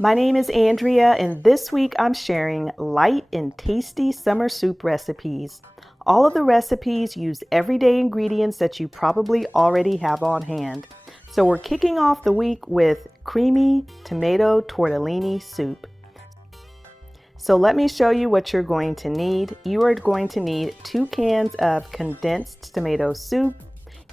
My name is Andrea, and this week I'm sharing light and tasty summer soup recipes. All of the recipes use everyday ingredients that you probably already have on hand. So we're kicking off the week with creamy tomato tortellini soup. So let me show you what you're going to need. You are going to need 2 cans of condensed tomato soup.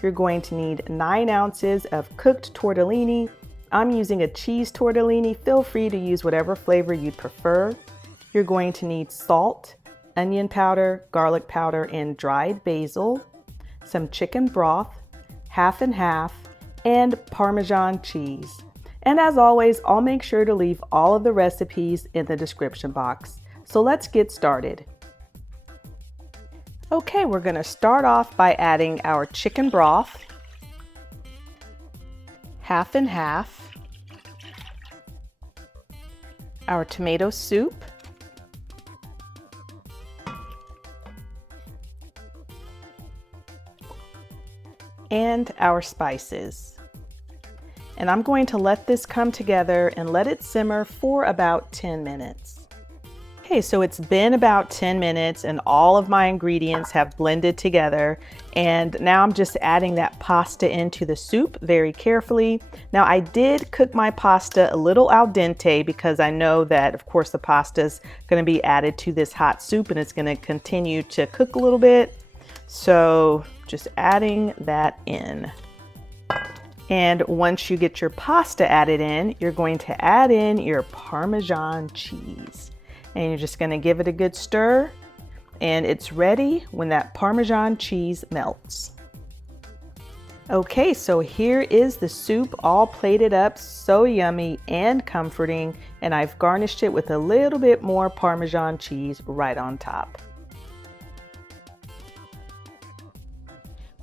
You're going to need 9 ounces of cooked tortellini. I'm using a cheese tortellini. Feel free to use whatever flavor you'd prefer. You're going to need salt, onion powder, garlic powder, and dried basil, some chicken broth, half and half, and Parmesan cheese. And as always, I'll make sure to leave all of the recipes in the description box. So let's get started. Okay, we're going to start off by adding our chicken broth, half and half, our tomato soup, and our spices. And I'm going to let this come together and let it simmer for about 10 minutes. Okay, so it's been about 10 minutes and all of my ingredients have blended together. And now I'm just adding that pasta into the soup very carefully. Now I did cook my pasta a little al dente because I know that, of course, the pasta is going to be added to this hot soup and it's going to continue to cook a little bit. So just adding that in. And once you get your pasta added in, you're going to add in your Parmesan cheese. And you're just going to give it a good stir. And it's ready when that Parmesan cheese melts. Okay, so here is the soup all plated up, so yummy and comforting. And I've garnished it with a little bit more Parmesan cheese right on top.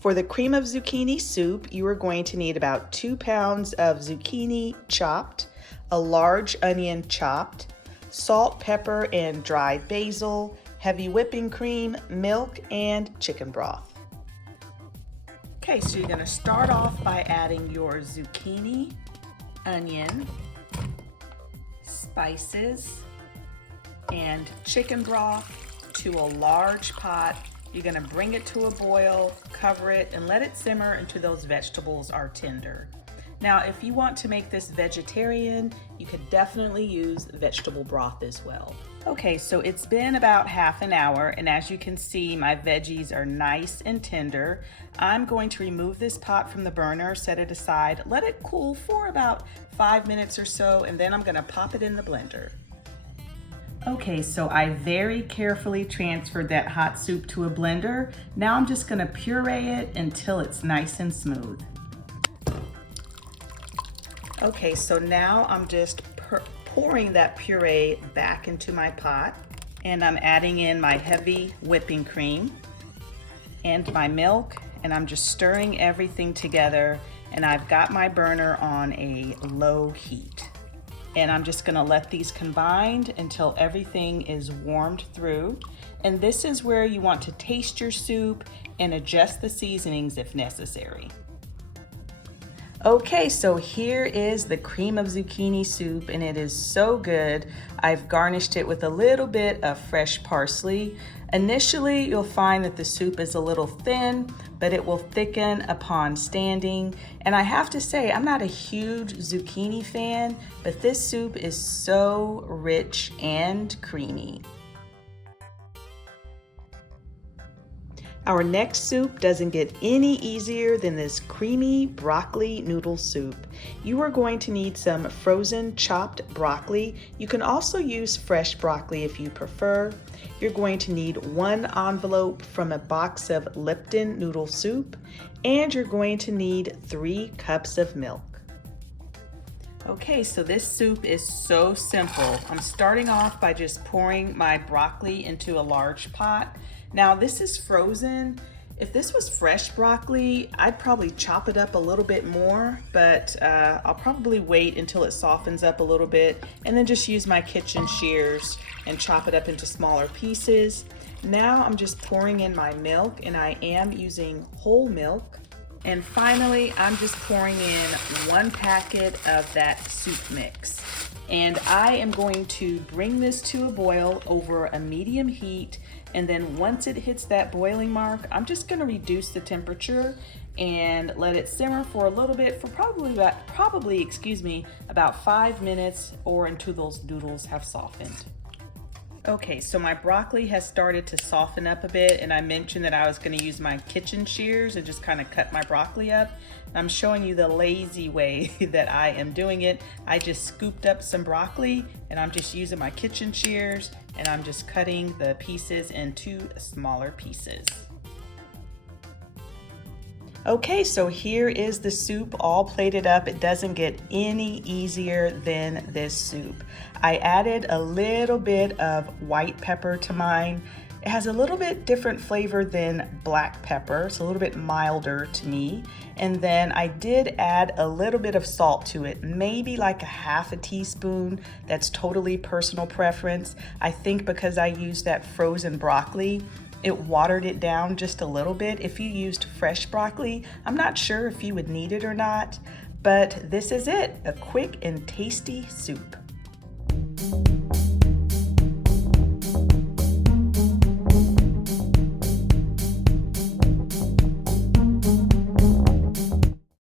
For the cream of zucchini soup, you are going to need about 2 pounds of zucchini chopped, a large onion chopped, salt, pepper, and dried basil, heavy whipping cream, milk, and chicken broth. Okay, so you're going to start off by adding your zucchini, onion, spices, and chicken broth to a large pot. You're going to bring it to a boil, cover it, and let it simmer until those vegetables are tender. Now, if you want to make this vegetarian, you could definitely use vegetable broth as well. Okay, so it's been about half an hour, and as you can see, my veggies are nice and tender. I'm going to remove this pot from the burner, set it aside, let it cool for about 5 minutes or so, and then I'm going to pop it in the blender. Okay, so I very carefully transferred that hot soup to a blender. Now I'm just gonna puree it until it's nice and smooth. Okay, so now I'm just pouring that puree back into my pot, and I'm adding in my heavy whipping cream and my milk, and I'm just stirring everything together, and I've got my burner on a low heat. And I'm just gonna let these combine until everything is warmed through. And this is where you want to taste your soup and adjust the seasonings if necessary. Okay, so here is the cream of zucchini soup, and it is so good. I've garnished it with a little bit of fresh parsley. Initially, you'll find that the soup is a little thin, but it will thicken upon standing. And I have to say, I'm not a huge zucchini fan, but this soup is so rich and creamy. Our next soup doesn't get any easier than this creamy broccoli noodle soup. You are going to need some frozen chopped broccoli. You can also use fresh broccoli if you prefer. You're going to need 1 envelope from a box of Lipton noodle soup, and you're going to need 3 cups of milk. Okay, so this soup is so simple. I'm starting off by just pouring my broccoli into a large pot. Now this is frozen. If this was fresh broccoli, I'd probably chop it up a little bit more, but I'll probably wait until it softens up a little bit and then just use my kitchen shears and chop it up into smaller pieces. Now I'm just pouring in my milk, and I am using whole milk. And finally, I'm just pouring in 1 packet of that soup mix. And I am going to bring this to a boil over a medium heat, and then once it hits that boiling mark, I'm just going to reduce the temperature and let it simmer for a little bit, for probably about 5 minutes, or until those noodles have softened. Okay, so my broccoli has started to soften up a bit, and I mentioned that I was going to use my kitchen shears and just kind of cut my broccoli up. I'm showing you the lazy way that I am doing it. I just scooped up some broccoli, and I'm just using my kitchen shears, and I'm just cutting the pieces into smaller pieces. Okay, so here is the soup all plated up. It doesn't get any easier than this soup. I added a little bit of white pepper to mine. It has a little bit different flavor than black pepper. It's a little bit milder to me. And then I did add a little bit of salt to it, maybe like a half a teaspoon. That's totally personal preference. I think because I used that frozen broccoli, it watered it down just a little bit. If you used fresh broccoli, I'm not sure if you would need it or not, but this is it, a quick and tasty soup.